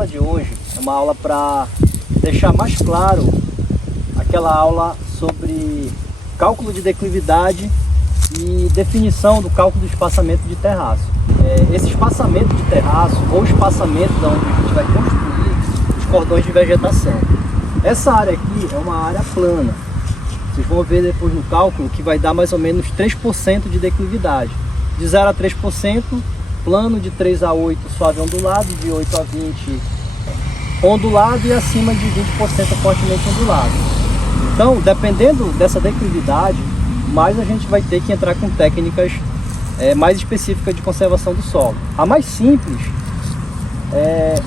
aula de hoje é uma aula para deixar mais claro aquela aula sobre cálculo de declividade e definição do cálculo do espaçamento de terraço. Esse espaçamento de terraço ou espaçamento da onde a gente vai construir os cordões de vegetação. Essa área aqui é uma área plana. Vocês vão ver depois no cálculo que vai dar mais ou menos 3% de declividade. De 0 a 3%, plano, de 3 a 8 suave ondulado, de 8 a 20 ondulado e acima de 20% fortemente ondulado. Então, dependendo dessa declividade, mais a gente vai ter que entrar com técnicas mais específicas de conservação do solo. A mais simples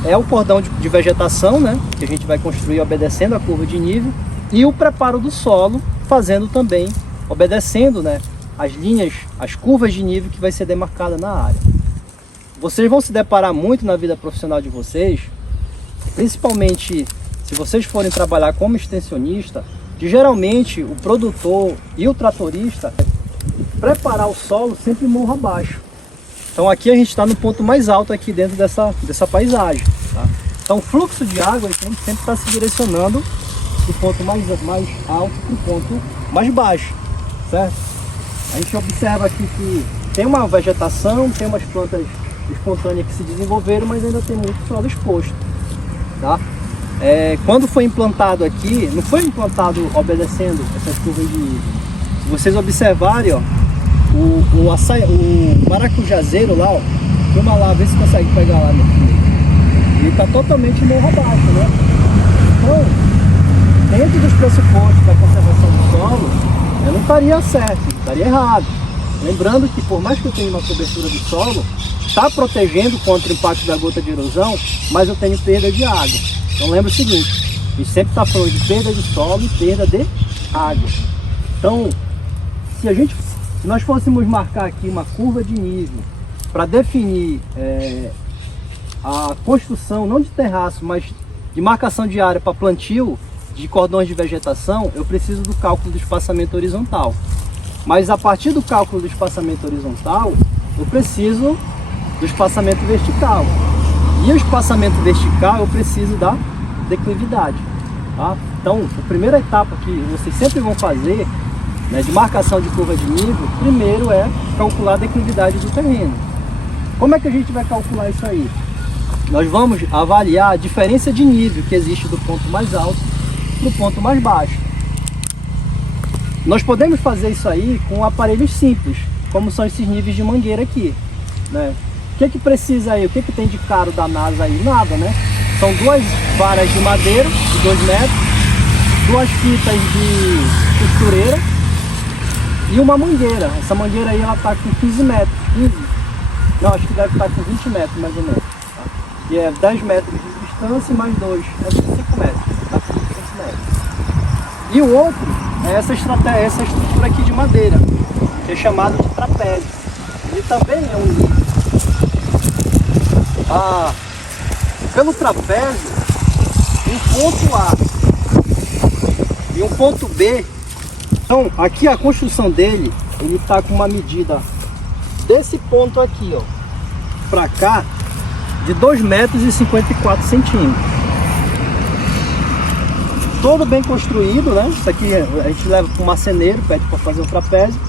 é o cordão de vegetação, né, que a gente vai construir obedecendo a curva de nível, e o preparo do solo, fazendo também, obedecendo, né, as linhas, as curvas de nível que vai ser demarcada na área. Vocês vão se deparar muito na vida profissional de vocês, principalmente se vocês forem trabalhar como extensionista, que geralmente o produtor e o tratorista preparar o solo sempre morro abaixo. Então aqui a gente está no ponto mais alto aqui dentro dessa paisagem. Tá? Então o fluxo de água a gente sempre está se direcionando do ponto mais alto para o ponto mais baixo, certo? A gente observa aqui que tem uma vegetação, tem umas plantas espontâneas que se desenvolveram, mas ainda tem muito solo exposto. Tá? Quando foi implantado aqui, não foi implantado obedecendo essas curvas de nível. Se vocês observarem, ó, o maracujazeiro lá, ó, filma lá, vê se consegue pegar lá, meu filho. Ele está totalmente morro abaixo, né? Então, dentro dos pressupostos da conservação do solo, eu não estaria certo, estaria errado. Lembrando que por mais que eu tenha uma cobertura do solo, está protegendo contra o impacto da gota de erosão, mas eu tenho perda de água. Então lembra o seguinte, a gente sempre está falando de perda de solo e perda de água. Então, se nós fôssemos marcar aqui uma curva de nível para definir a construção, não de terraço, mas de marcação de área para plantio de cordões de vegetação, eu preciso do cálculo do espaçamento horizontal. Mas a partir do cálculo do espaçamento horizontal, eu preciso do espaçamento vertical. E o espaçamento vertical eu preciso da declividade. Tá? Então, a primeira etapa que vocês sempre vão fazer, né, de marcação de curva de nível, primeiro é calcular a declividade do terreno. Como é que a gente vai calcular isso aí? Nós vamos avaliar a diferença de nível que existe do ponto mais alto para o ponto mais baixo. Nós podemos fazer isso aí com aparelhos simples, como são esses níveis de mangueira aqui, né? O que precisa aí? O que tem de caro da NASA aí? Nada, né? São duas varas de madeira de 2 metros, duas fitas de costureira e uma mangueira. Essa mangueira aí ela está com 15 metros, 15. Não, acho que deve estar com 20 metros mais ou menos. Tá? E é 10 metros de distância mais 2, é 25 metros. Tá com 20 metros. E o outro é essa estrutura aqui de madeira, que é chamado de trapézio. Ele também é um nível. Pelo trapézio, um ponto A e um ponto B. Então, aqui a construção dele, ele está com uma medida desse ponto aqui, ó, para cá, de 2,54 m. Todo bem construído, né? Isso aqui a gente leva para o marceneiro, pede para fazer um trapézio,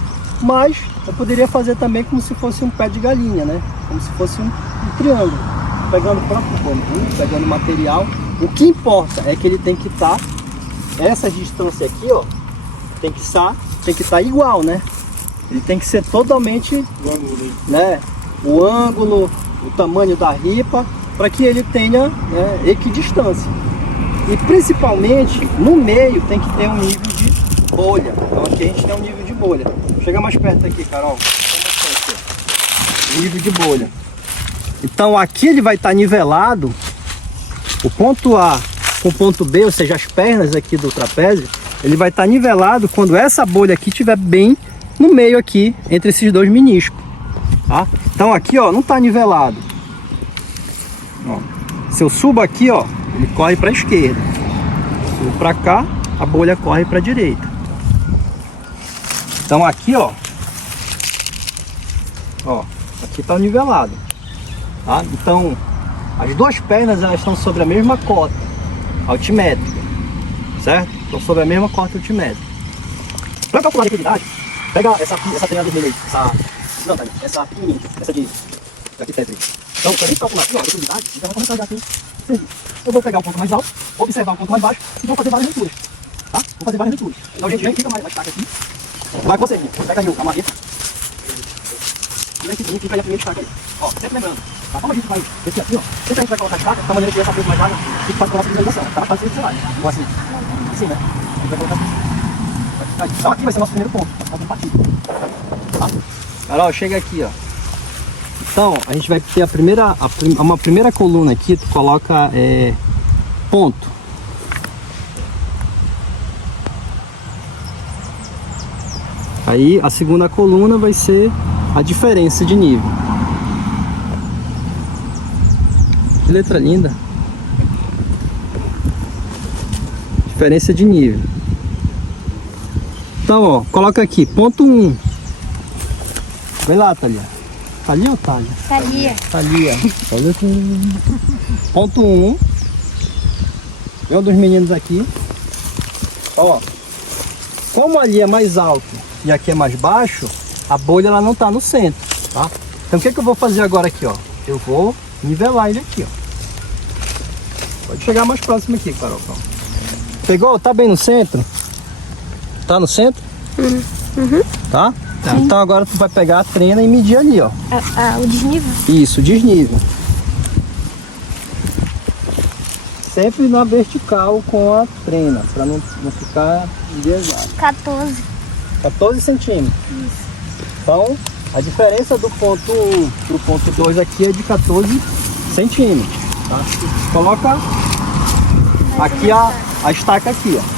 mas eu poderia fazer também como se fosse um pé de galinha, né? Como se fosse um triângulo, pegando o próprio bambu, pegando material. O que importa é que ele tem que estar, essa distância aqui, ó, tem que estar igual, né? Ele tem que ser totalmente, né, o ângulo, o tamanho da ripa, para que ele tenha, né, equidistância. E principalmente no meio tem que ter um nível de bolha. Então aqui a gente tem um nível de bolha. Chega mais perto aqui, Carol. Nível de bolha. Então aqui ele vai estar nivelado, o ponto A com o ponto B, ou seja, as pernas aqui do trapézio, ele vai estar nivelado quando essa bolha aqui estiver bem no meio aqui, entre esses dois meniscos. Tá? Então aqui, ó, não está nivelado. Ó, se eu subo aqui, ó, ele corre para a esquerda. Se eu para cá, a bolha corre para a direita. Então aqui, ó, aqui está nivelado. Tá? Então As duas pernas elas estão sobre a mesma cota altimétrica, certo? Estão sobre a mesma cota altimétrica. Para calcular a declividade, pega essa trena vermelha aí, essa pequenininha, essa de arquitetri. Então, para a gente calcular aqui, ó, a declividade, a gente vai começar já aqui. Eu vou pegar o ponto mais alto, observar o ponto mais baixo e vou fazer várias leituras, tá? Vou fazer várias leituras. Então a gente vem, fica mais destaque aqui. Vai conseguir. Pega aí a marreta. E vem fica aí a primeira destaque aí. Ó, sempre lembrando, tá? Como a gente vai descer aqui, ó, sempre a gente vai colocar a destaque, da maneira que essa frente mais larga fique fácil para a nossa visualização. Tá? Fácil de você ou assim. Assim, né? A gente vai colocar aqui. Então aqui vai ser o nosso primeiro ponto. Tá bem partido. Tá? Carol, chega aqui, ó. Então, a gente vai ter uma primeira coluna aqui, tu coloca ponto. Aí a segunda coluna vai ser a diferença de nível. Que letra linda. Diferença de nível. Então, ó, coloca aqui, ponto 1. Vem lá, Thalia. Tá ali ou tá ali? Tá ali. Tá ali, ó. Olha aqui. Ponto 1. Vem um dos meninos aqui. Ó. Como ali é mais alto e aqui é mais baixo, a bolha ela não tá no centro, tá? Então o que eu vou fazer agora aqui, ó? Eu vou nivelar ele aqui, ó. Pode chegar mais próximo aqui, Carol. Pegou? Tá bem no centro? Tá no centro? Uhum. Tá? Então agora tu vai pegar a trena e medir ali, ó. O desnível? Isso, desnível. Sempre na vertical com a trena, para não ficar enviesado. 14 centímetros. Isso. Então, a diferença do ponto 1 para o ponto 2 aqui é de 14 centímetros. Tá? Coloca aqui a estaca aqui, ó.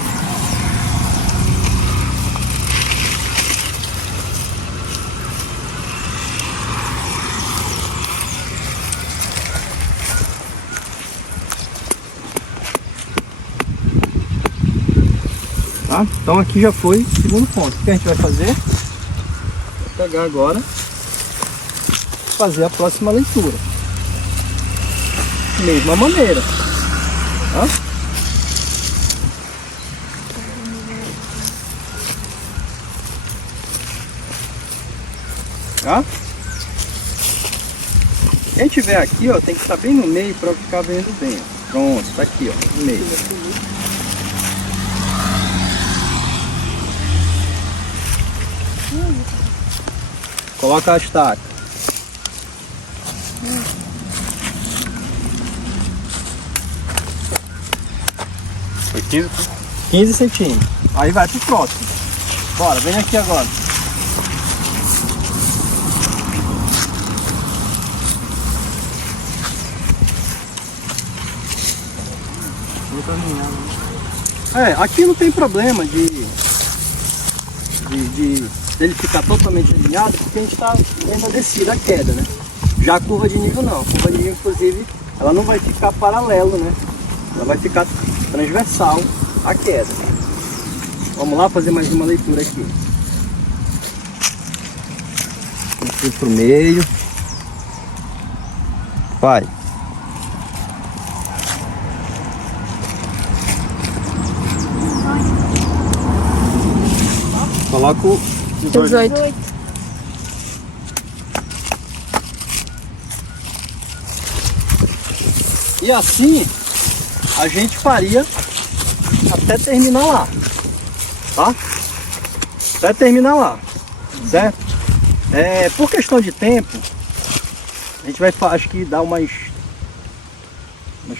Tá? Então aqui já foi o segundo ponto. O que a gente vai fazer? Vou pegar agora e fazer a próxima leitura. Mesma maneira. Tá? Tá? Quem tiver aqui, ó, tem que estar bem no meio para ficar vendo bem. Ó. Pronto, tá aqui, ó, no meio. Coloca a estaca. Foi 15? 15 centímetros. Aí vai pro próximo. Bora, vem aqui agora. Aqui não tem problema dele ficar totalmente alinhado, porque a gente está vendo a descida, a queda, né? Já a curva de nível não. A curva de nível, inclusive, ela não vai ficar paralelo, né? Ela vai ficar transversal à queda. Vamos lá fazer mais uma leitura aqui. Aqui pro meio. Vai. Coloca o 18. E assim a gente faria até terminar lá, tá? Até terminar lá, certo? Por questão de tempo, a gente vai, acho que dar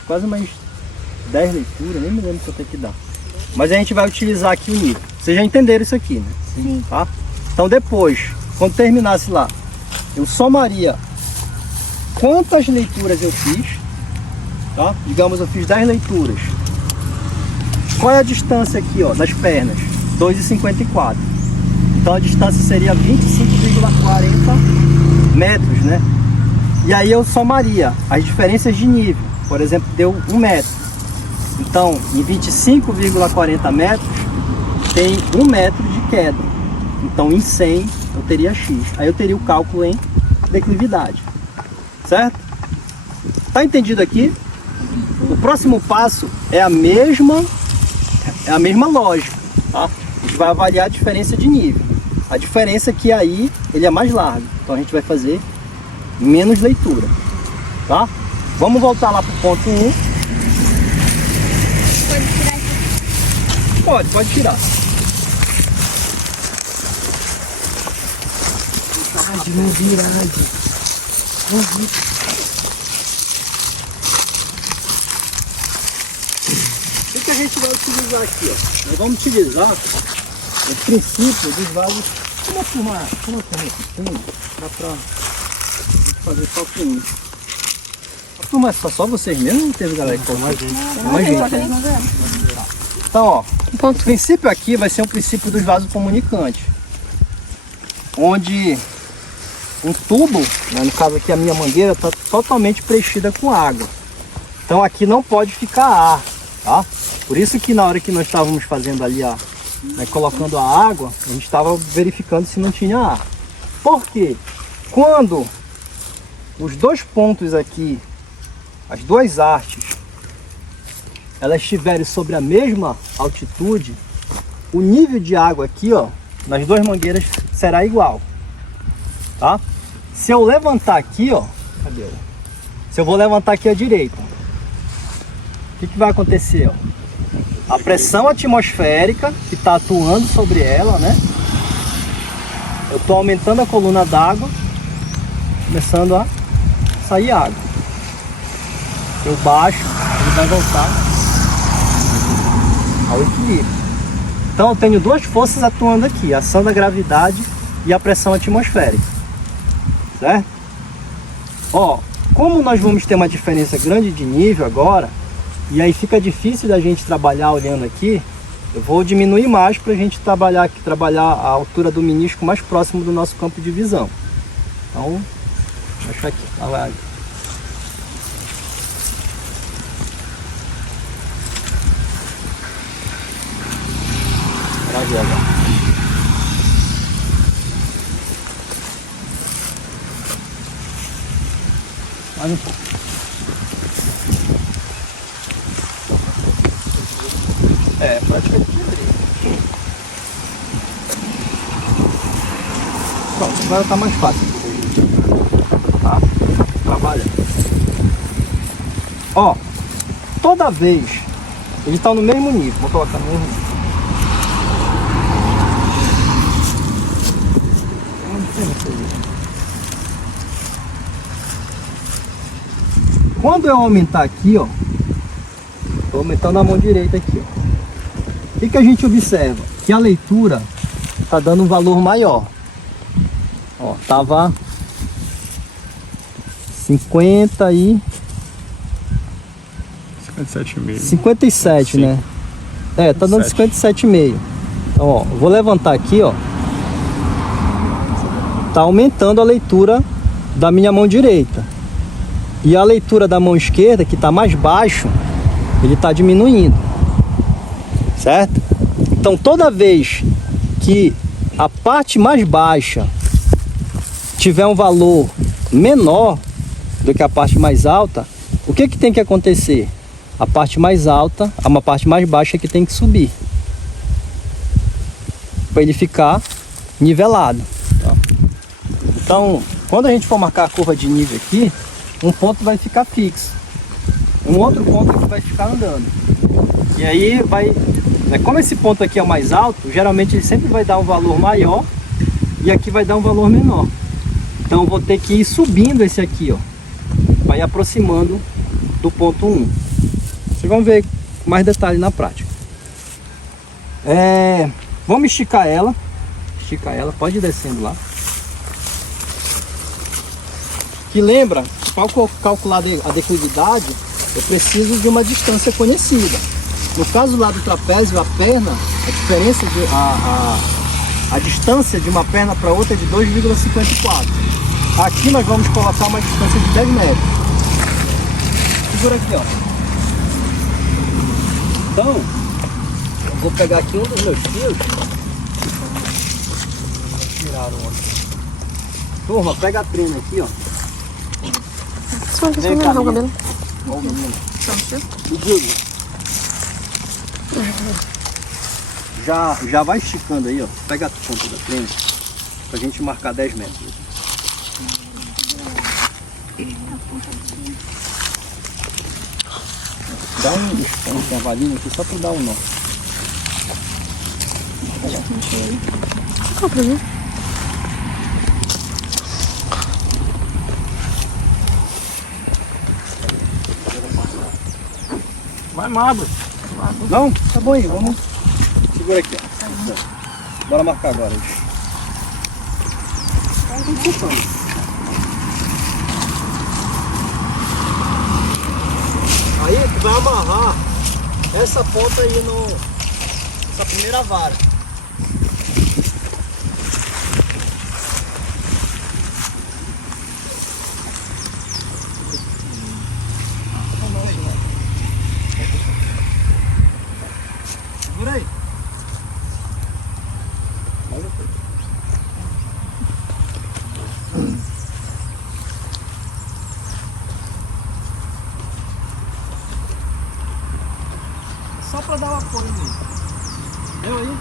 quase umas 10 leituras, nem me lembro quanto é que dá. Mas a gente vai utilizar aqui o nível. Vocês já entenderam isso aqui, né? Sim. Tá? Então depois, quando terminasse lá, eu somaria quantas leituras eu fiz, tá? Digamos, eu fiz 10 leituras. Qual é a distância aqui, ó, das pernas? 2,54. Então a distância seria 25,40 metros, né? E aí eu somaria as diferenças de nível. Por exemplo, deu 1 metro. Então, em 25,40 metros, tem 1 metro de queda. Então, em 100, eu teria X. Aí eu teria o cálculo em declividade. Certo? Tá entendido aqui? O próximo passo é a mesma lógica, tá? A gente vai avaliar a diferença de nível. A diferença é que aí ele é mais largo, então a gente vai fazer menos leitura, tá? Vamos voltar lá pro ponto 1. Pode tirar aqui. Pode tirar. O que a gente vai utilizar aqui, ó? Nós vamos utilizar o princípio dos vasos. Como uma turma dá pra fazer só com um. A turma é só vocês mesmo, não teve galera que colocou? Mais gente, né? Então, ó, o princípio aqui vai ser um princípio dos vasos comunicantes, onde um tubo, né, no caso aqui a minha mangueira, está totalmente preenchida com água. Então aqui não pode ficar ar, tá? Por isso que na hora que nós estávamos fazendo ali, colocando a água, a gente estava verificando se não tinha ar. Por quê? Quando os dois pontos aqui, as duas hastes, elas estiverem sobre a mesma altitude, o nível de água aqui, ó, nas duas mangueiras será igual, tá? Se eu levantar aqui, ó, cadê? Se eu vou levantar aqui à direita, o que vai acontecer, ó? A pressão atmosférica que está atuando sobre ela, né? Eu estou aumentando a coluna d'água, começando a sair água. Eu baixo, ele vai voltar ao equilíbrio. Então eu tenho duas forças atuando aqui, a ação da gravidade e a pressão atmosférica, certo? Ó, como nós vamos ter uma diferença grande de nível agora, e aí fica difícil da gente trabalhar olhando aqui, eu vou diminuir mais para a gente trabalhar a altura do menisco mais próximo do nosso campo de visão. Então, vou achar aqui, tá lá. Mais um pouco. É, praticamente abrir. Pronto, agora tá mais fácil. Tá? Trabalha. Ó, toda vez eles estão no mesmo nível. Vou colocar no mesmo nível. Quando eu aumentar aqui, ó, estou aumentando a mão direita aqui, ó. O que a gente observa? Que a leitura está dando um valor maior. Ó, tava 57,5. 57, né? É, tá dando 57,5. Então, ó, vou levantar aqui, ó. Tá aumentando a leitura da minha mão direita. E a leitura da mão esquerda, que está mais baixo, ele está diminuindo, certo? Então toda vez que a parte mais baixa tiver um valor menor do que a parte mais alta, o que tem que acontecer? A parte mais alta, uma parte mais baixa que tem que subir, para ele ficar nivelado, tá? Então, quando a gente for marcar a curva de nível aqui, um ponto vai ficar fixo, um outro ponto aqui vai ficar andando. E aí vai, como esse ponto aqui é o mais alto, geralmente ele sempre vai dar um valor maior e aqui vai dar um valor menor. Então eu vou ter que ir subindo esse aqui, ó, vai aproximando do ponto 1. Vocês vão ver mais detalhes na prática. Vamos esticar ela, pode ir descendo lá. Que lembra, para calcular a declividade, eu preciso de uma distância conhecida. No caso lá do trapézio, a perna, a diferença a distância de uma perna para outra é de 2,54. Aqui nós vamos colocar uma distância de 10 metros. Segura aqui, ó. Então, eu vou pegar aqui um dos meus fios. Tiraram o outro. Turma, pega a trena aqui, ó. Só que você não o cabelo. Ó o menino. Pronto. E Diego, já vai esticando aí, ó. Pega a ponta da frente pra gente marcar 10 metros. Dá um cavalinho aqui só pra dar um nó. Qual o problema? Vai, Mabro. Não? Tá bom aí, vamos. Segura aqui, ó. Bora marcar agora. Aí tu vai amarrar essa ponta aí essa primeira vara. Segura aí. Só para dar o apoio mesmo. Deu aí?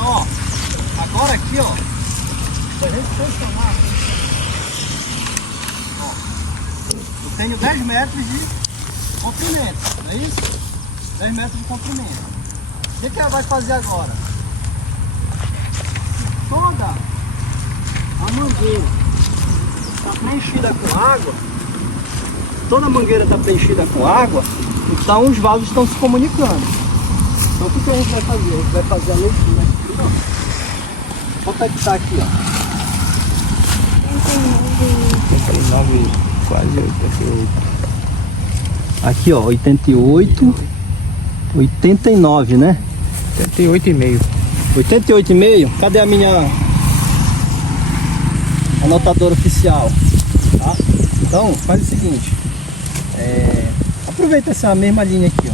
Ó, agora aqui, ó, pra gente pressionar, ó, eu tenho 10 metros de comprimento, não é isso? 10 metros de comprimento. O que ela vai fazer agora? Toda a mangueira está preenchida com água, toda a mangueira está preenchida com água, então os vasos estão se comunicando. Então o que a gente vai fazer? A gente vai fazer a leitura aqui, ó. Quanto é que tá aqui, ó? 39, quase 88. Aqui, ó, 88, 89, né? 88,5. 88,5? Cadê a minha anotadora oficial? Tá? Então, faz o seguinte. Aproveita essa mesma linha aqui, ó.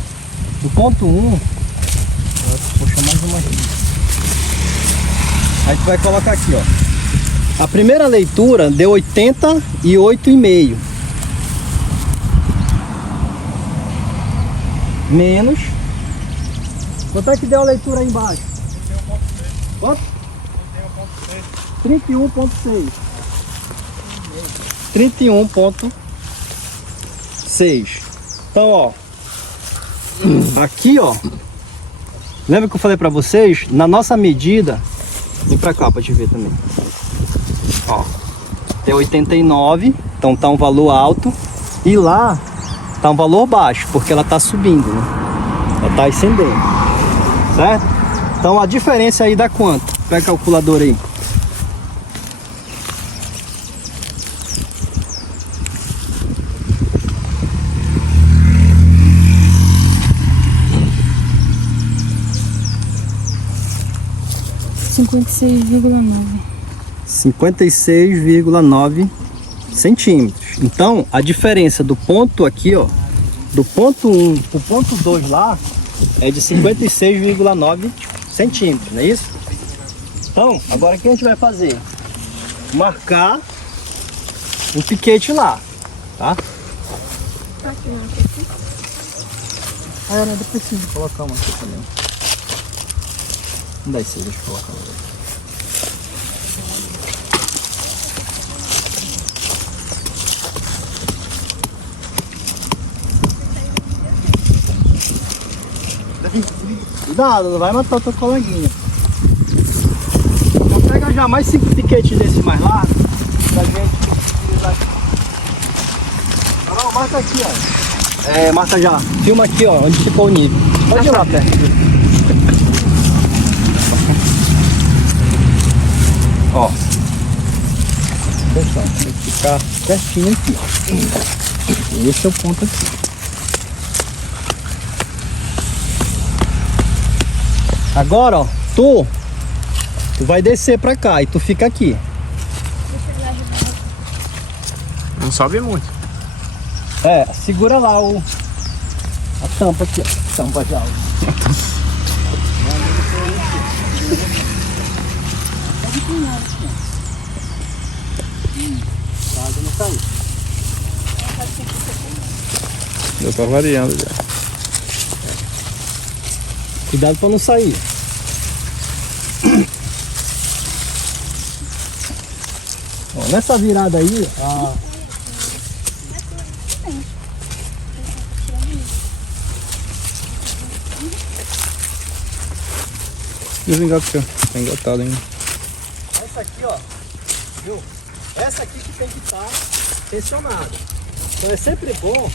Do ponto 1, puxa mais uma aqui. Aí tu vai colocar aqui, ó. A primeira leitura deu 88,5. Menos. Quanto é que deu a leitura aí embaixo? 31,6. Quanto? 31,6. 31,6. Então, ó. Aqui, ó. Lembra que eu falei pra vocês? Na nossa medida. Vem pra cá pra te ver também. Ó. Tem 89. Então tá um valor alto. E lá tá um valor baixo. Porque ela tá subindo, né? Ela tá ascendendo. Certo? Então a diferença aí dá quanto? Pega a calculadora aí. (56,9). 56,9 centímetros. Então a diferença do ponto aqui, ó, do ponto 1 pro ponto 2 lá, é de 56,9 centímetros, não é isso? Então, agora o que a gente vai fazer? Marcar um piquete lá, tá? Eu preciso colocar uma aqui também. Não dá isso, deixa eu colocar uma. Cuidado, não vai matar o teu coleguinha. Então pega já mais 5 piquetes desse mais largo pra gente utilizar aqui. Carol, marca aqui, ó. Marca já. Filma aqui, ó, onde ficou o nível. Pode ir lá perto. Ó. Pessoal, tem que ficar certinho aqui, ó. Esse é o ponto aqui. Agora, ó, tu vai descer pra cá e tu fica aqui. Não sobe muito. É, segura lá a tampa aqui, ó. Tampa de água. A água não saiu. Eu tô variando já. Cuidado pra não sair. Ó, nessa virada aí, Desengatou. Tá engatado ainda. essa aqui, ó, viu? Essa aqui que tem que estar tensionada. Então é sempre bom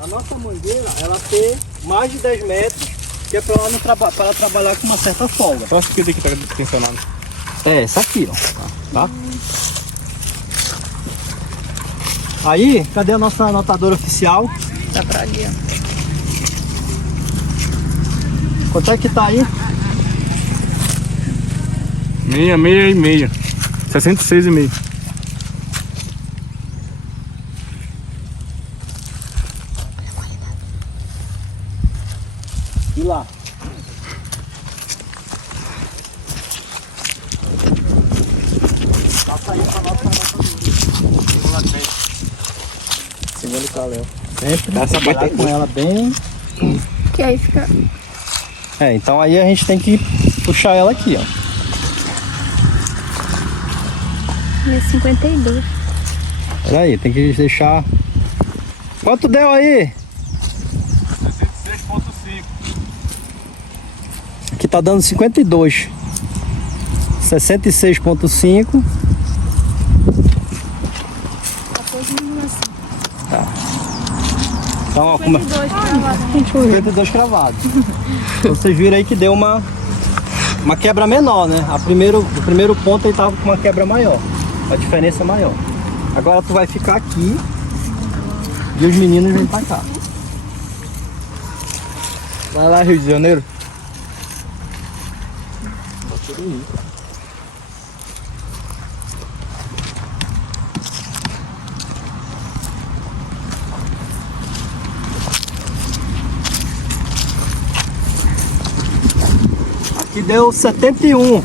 a nossa mangueira ela ter mais de 10 metros, que é para ela, pra ela trabalhar com uma certa folga. Só essa aqui que tá tensionado. É, essa aqui, ó. Tá? Aí, cadê a nossa anotadora oficial? Tá pra ali, ó. Quanto é que tá aí? 66,5. 66,5. E lá? Passa aí pra nossa anotadora. Segundo o Caléu. Sempre Essa trabalhar parte com ela bem. Que aí fica... É, então aí a gente tem que puxar ela aqui, ó. 52. Pera aí, tem que deixar... Quanto deu aí? 66,5. Aqui tá dando 52. 66,5. Tá. Então, ó, como... 52 cravados. Então, vocês viram aí que deu uma quebra menor, né? O primeiro ponto ele tava com uma quebra maior. A diferença é maior. Agora tu vai ficar aqui e os meninos vêm pra cá. Vai lá, Rio de Janeiro. Aqui deu 71.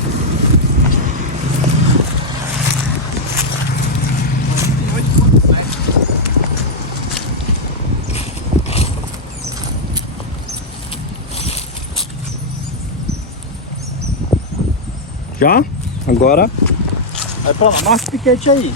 Já? Agora vai pra lá, marca o piquete aí.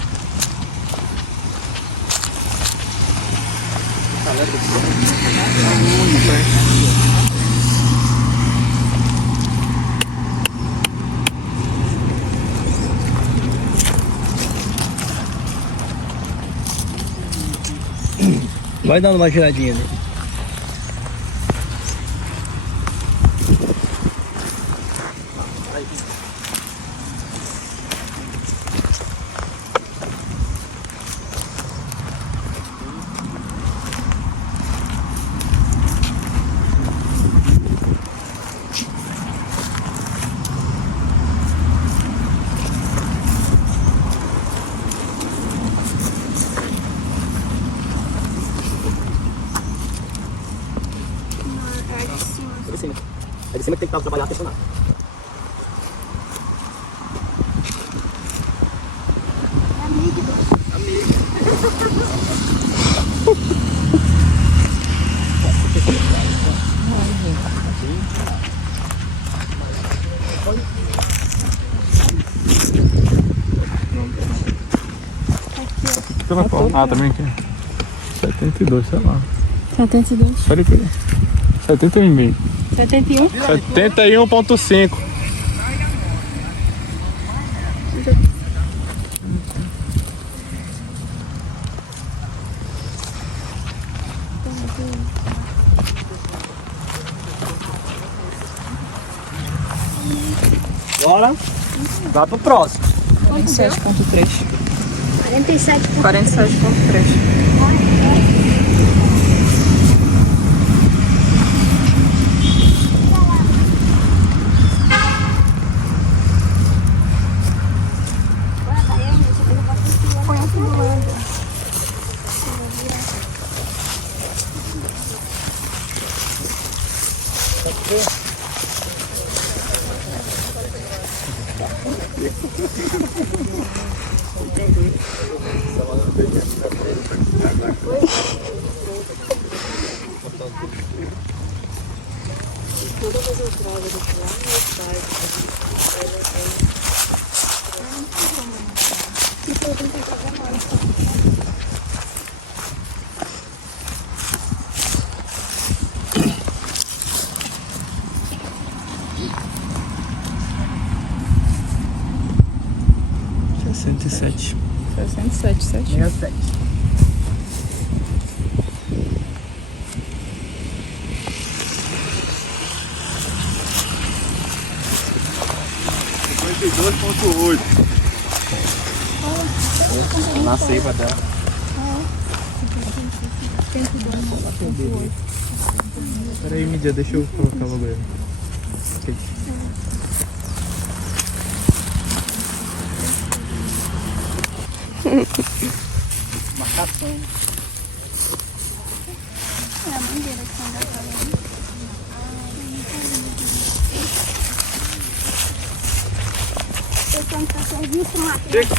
Vai dando uma giradinha ali. É de cima que tem que trabalhar tensionado. Ah, também aqui. 72, sei lá. 72. Olha aqui. 71,5. 71. 71,5. Agora, vai pro próximo. 47,3. 47. 47,3. Sessenta e sete. 67, 7. 67. Na seiva dela. Espera aí, Mídia, deixa eu colocar logo ele. Ok. Marcação. Chega.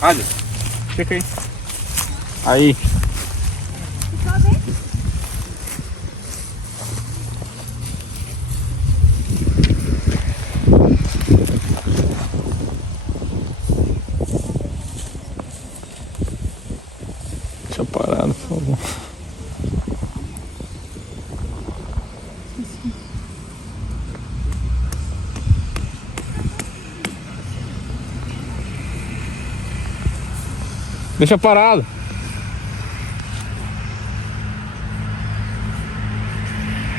Olha. Chega aí. Aí. Deixa parado, por favor. Deixa parado.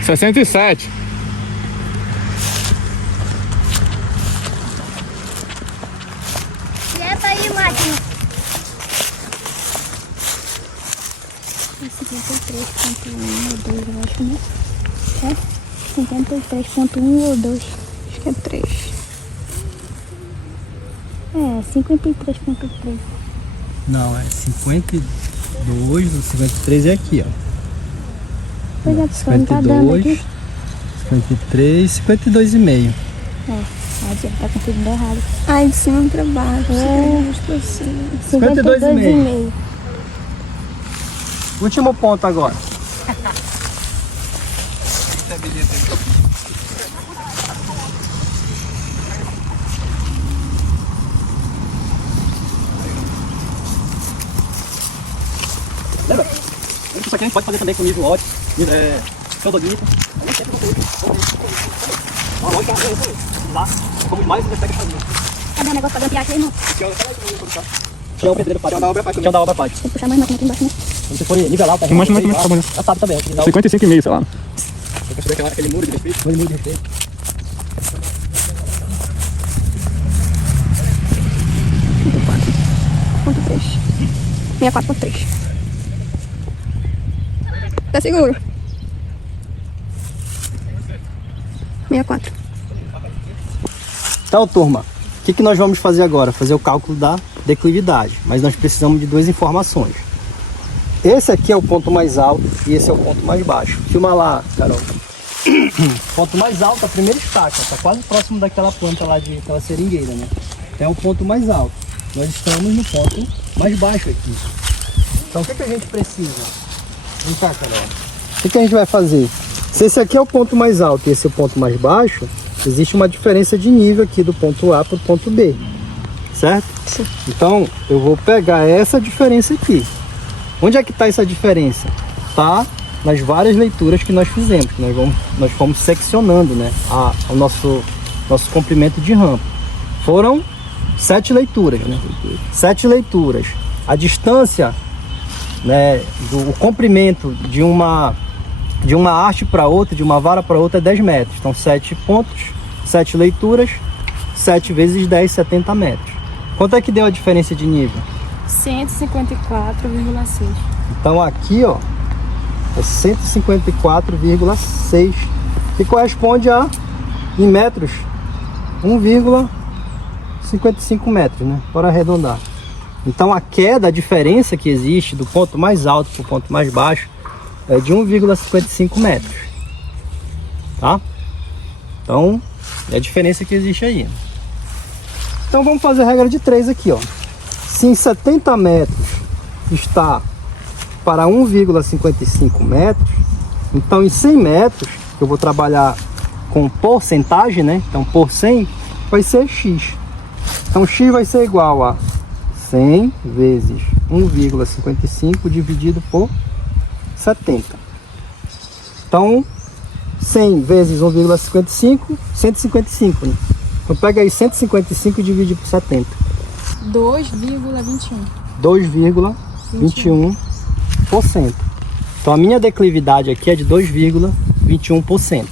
Sessenta e sete. Quieta aí, máquina. 53.1 ou 2, eu acho, né? É? 53.1 ou 2. Acho que é 3. É, 53.3. Não, é 52, o 53 é aqui, ó. Pois é, pessoal, não tá dando 52, aqui. 53, 52,5. Tá conferindo errado. Ai, de cima pra baixo. É. Pra cima. 52,5. Último ponto agora. Lembra? Isso aqui a gente pode fazer também com nível ótimo, teodolito. Como mais você pega fazer. Cadê o negócio pra grampear aqui, irmão? Que é o pedreiro pátio. Que é o da obra pátio. Tem que puxar mais máquina aqui embaixo, né? Quando você for nivelar o terreno, Mais tá bom. já sabe também. Utilizar 55,5, sei lá. aquele muro de respeito. Muro de respeito. Ponto 3. 64.3. Tá seguro. 64. Então, turma, o que nós vamos fazer agora? Fazer o cálculo da declividade. Mas nós precisamos de duas informações. Esse aqui é o ponto mais alto e esse é o ponto mais baixo. Filma lá, Carol. O ponto mais alto, a primeira estaca, está quase próximo daquela planta lá, daquela seringueira, né? Então é o ponto mais alto. Nós estamos no ponto mais baixo aqui. Então o que a gente precisa? Vem cá, Carol. O que a gente vai fazer? Se esse aqui é o ponto mais alto e esse é o ponto mais baixo, existe uma diferença de nível aqui do ponto A para o ponto B, certo? Sim. Então, eu vou pegar essa diferença aqui. Onde é que está essa diferença? Está nas várias leituras que nós fizemos, que nós fomos seccionando, né, o nosso comprimento de rampa. Foram 7 leituras, né? 7 leituras. A distância, né, o comprimento de uma haste para outra, de uma vara para outra é 10 metros. Então 7 pontos, 7 leituras, 7 vezes 10, 70 metros. Quanto é que deu a diferença de nível? 154,6. Então aqui, ó, é 154,6, que corresponde a, em metros, 1,55 metros, né? Para arredondar. Então a queda, a diferença que existe do ponto mais alto para o ponto mais baixo é de 1,55 metros, tá? Então, é a diferença que existe aí. Então vamos fazer a regra de 3 aqui, ó. Se em 70 metros está para 1,55 metros, então em 100 metros, eu vou trabalhar com porcentagem, né? Então por 100 vai ser x. Então x vai ser igual a 100 vezes 1,55 dividido por 70. Então 100 vezes 1,55, 155, né? Então pega aí 155 e divide por 70. 2,21. 2,21%. Então a minha declividade aqui é de 2,21%.